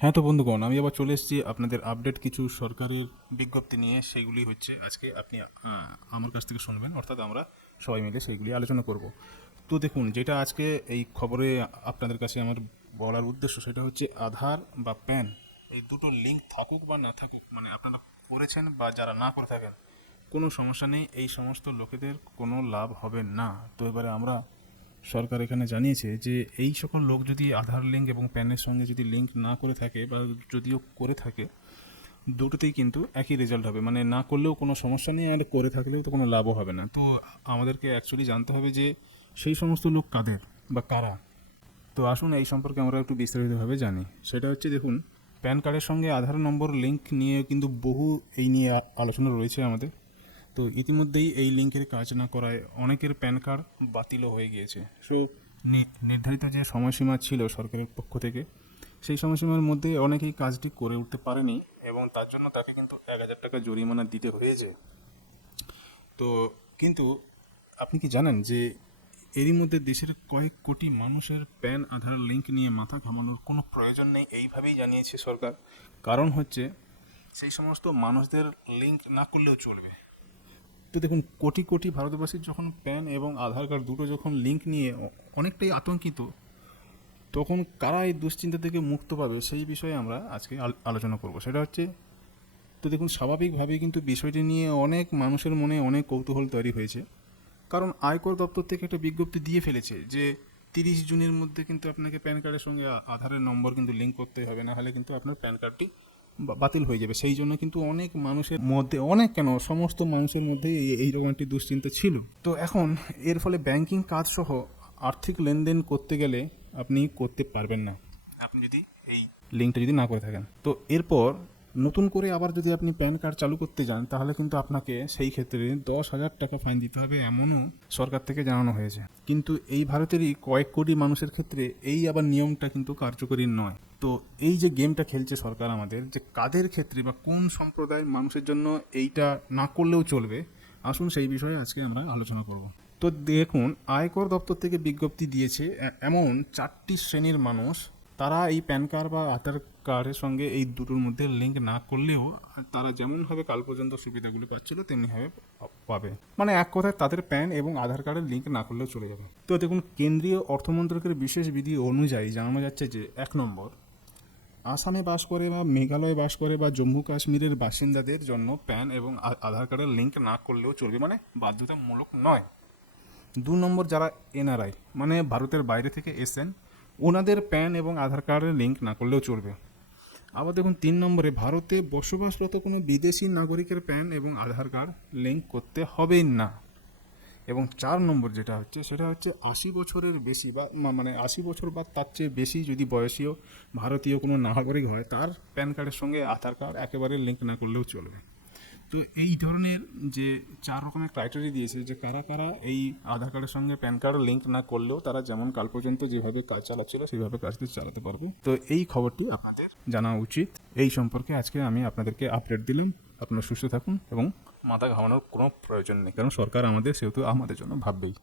হ্যাঁ, তো বন্ধুগণ, আমি আবার চলে এসেছি আপনাদের আপডেট কিছু সরকারের বিজ্ঞপ্তি নিয়ে। সেগুলি হচ্ছে আজকে আপনি আমার কাছ থেকে শুনবেন, অর্থাৎ আমরা সবাই মিলে সেইগুলি আলোচনা করব। তো দেখুন, যেটা আজকে এই খবরে আপনাদের কাছে আমার বলার উদ্দেশ্য সেটা হচ্ছে আধার বা প্যান এই দুটো লিঙ্ক থাকুক বা না থাকুক, মানে আপনারা করেছেন বা যারা না করে থাকেন, কোনো সমস্যা নেই, এই সমস্ত লোকেদের কোনো লাভ হবে না। তো এবারে আমরা সরকার এখানে জানিয়েছে যে এই সকল লোক যদি আধার লিঙ্ক এবং প্যানের সঙ্গে যদি লিঙ্ক না করে থাকে বা যদিও করে থাকে, দুটোতেই কিন্তু একই রেজাল্ট হবে, মানে না করলেও কোনো সমস্যা নেই আর করে থাকলেও তো কোনো লাভও হবে না। তো আমাদেরকে অ্যাকচুয়ালি জানতে হবে যে সেই সমস্ত লোক কাদের বা কারা। তো আসুন এই সম্পর্কে আমরা একটু বিস্তারিতভাবে জানি। সেটা হচ্ছে, দেখুন, প্যান কার্ডের সঙ্গে আধার নম্বর লিঙ্ক নিয়ে কিন্তু বহু এই নিয়ে আলোচনা রয়েছে আমাদের। তো ইতিমধ্যেই এই লিঙ্কের কাজ না করায় অনেকের প্যান কার্ড বাতিলও হয়ে গিয়েছে। সো নির্ধারিত যে সময়সীমা ছিল সরকারের পক্ষ থেকে, সেই সময়সীমার মধ্যে অনেকেই কাজটি করে উঠতে পারেনি এবং তার জন্য তাকে কিন্তু 1,000 টাকা জরিমানা দিতে হয়েছে। তো কিন্তু আপনি কি জানেন যে এরই মধ্যে দেশের কয়েক কোটি মানুষের প্যান আধার লিঙ্ক নিয়ে মাথা ঘামানোর কোনো প্রয়োজন নেই, এইভাবেই জানিয়েছে সরকার। কারণ হচ্ছে, সেই সমস্ত মানুষদের লিঙ্ক না করলেও চলবে। তো দেখুন, কোটি কোটি ভারতবাসীর যখন প্যান এবং আধার কার্ড দুটো যখন লিঙ্ক নিয়ে অনেকটাই আতঙ্কিত, তখন কারা এই দুশ্চিন্তা থেকে মুক্ত পাবে সেই বিষয়ে আমরা আজকে আলোচনা করব। সেটা হচ্ছে, তো দেখুন, স্বাভাবিকভাবেই কিন্তু বিষয়টি নিয়ে অনেক মানুষের মনে অনেক কৌতূহল তৈরি হয়েছে। কারণ আয়কর দপ্তর থেকে একটা বিজ্ঞপ্তি দিয়ে ফেলেছে যে 30 জুনের মধ্যে কিন্তু আপনাকে প্যান কার্ডের সঙ্গে আধারের নম্বর কিন্তু লিঙ্ক করতে হবে, না হলে কিন্তু আপনার প্যান কার্ডটি বাতিল হয়ে যাবে। সেই জন্য কিন্তু অনেক মানুষের মধ্যে, অনেক কেন, সমস্ত মানুষের মধ্যেই এইরকম একটি দুশ্চিন্তা ছিল। তো এখন এর ফলে ব্যাংকিং কাজ সহ আর্থিক লেনদেন করতে গেলে আপনি করতে পারবেন না, আপনি যদি এই লিঙ্কটা যদি না করে থাকেন। তো এরপর নতুন করে আবার যদি আপনি প্যান কার্ড চালু করতে যান, তাহলে কিন্তু আপনাকে সেই ক্ষেত্রে 10,000 টাকা ফাইন দিতে হবে, এমনও সরকার থেকে জানানো হয়েছে। কিন্তু এই ভারতেরই কয়েক কোটি মানুষের ক্ষেত্রে এই আবার নিয়মটা কিন্তু কার্যকরী নয়। তো এই যে গেমটা খেলছে সরকার আমাদের, যে কাদের ক্ষেত্রে বা কোন সম্প্রদায়ের মানুষের জন্য এইটা না করলেও চলবে, আসুন সেই বিষয়ে আজকে আমরা আলোচনা করব। তো দেখুন, আয়কর দপ্তর থেকে বিজ্ঞপ্তি দিয়েছে এমন 4টি শ্রেণীর মানুষ, তারা এই প্যান কার্ড বা আধার কার্ডের সঙ্গে এই দুটোর মধ্যে লিঙ্ক না করলেও তারা যেমনভাবে কাল পর্যন্ত সুবিধাগুলি পাচ্ছিল তেমনিভাবে পাবে। মানে এক কথায় তাদের প্যান এবং আধার কার্ডের লিঙ্ক না করলেও চলে যাবে। তো দেখুন, কেন্দ্রীয় অর্থমন্ত্রকের বিশেষ বিধি অনুযায়ী জানানো যাচ্ছে যে 1 নম্বর, আসামে বাস করে বা মেঘালয়ে বাস করে বা জম্মু কাশ্মীরের বাসিন্দাদের জন্য প্যান এবং আধার কার্ডের লিঙ্ক না করলেও চলবে, মানে বাধ্যতামূলক নয়। 2 নম্বর, যারা এনআরআই মানে ভারতের বাইরে থেকে এসেন, ওনাদের প্যান এবং আধার কার্ডের লিঙ্ক না করলেও চলবে। আবার দেখুন, 3 নম্বরে, ভারতে বসবাসরত কোনো বিদেশি নাগরিকের প্যান এবং আধার কার্ড লিঙ্ক করতে হবেই না। এবং 4 নম্বর যেটা হচ্ছে, সেটা হচ্ছে 80 বছরের বেশি বা মানে 80 বছর বা তার চেয়ে বেশি যদি বয়সীয় ভারতীয় কোনো নাগরিক হয়, তার প্যান কার্ডের সঙ্গে আধার কার্ড একেবারে লিঙ্ক না করলেও চলবে। তো এই ধরনের যে 4 রকমের ক্রাইটেরিয়া দিয়েছে, যে কারা কারা এই আধার কার্ডের সঙ্গে প্যান কার্ড লিঙ্ক না করলেও তারা যেমন কাল পর্যন্ত যেভাবে কাজ চালাচ্ছিল সেইভাবে কাজটি চালাতে পারবে। তো এই খবরটি আপনাদের জানা উচিত। এই সম্পর্কে আজকে আমি আপনাদেরকে আপডেট দিলাম। আপনারা সুস্থ থাকুন এবং মাথা ঘামানোর কোনো প্রয়োজন নেই, কারণ সরকার আমাদের, সেহেতু আমাদের জন্য ভাববেই।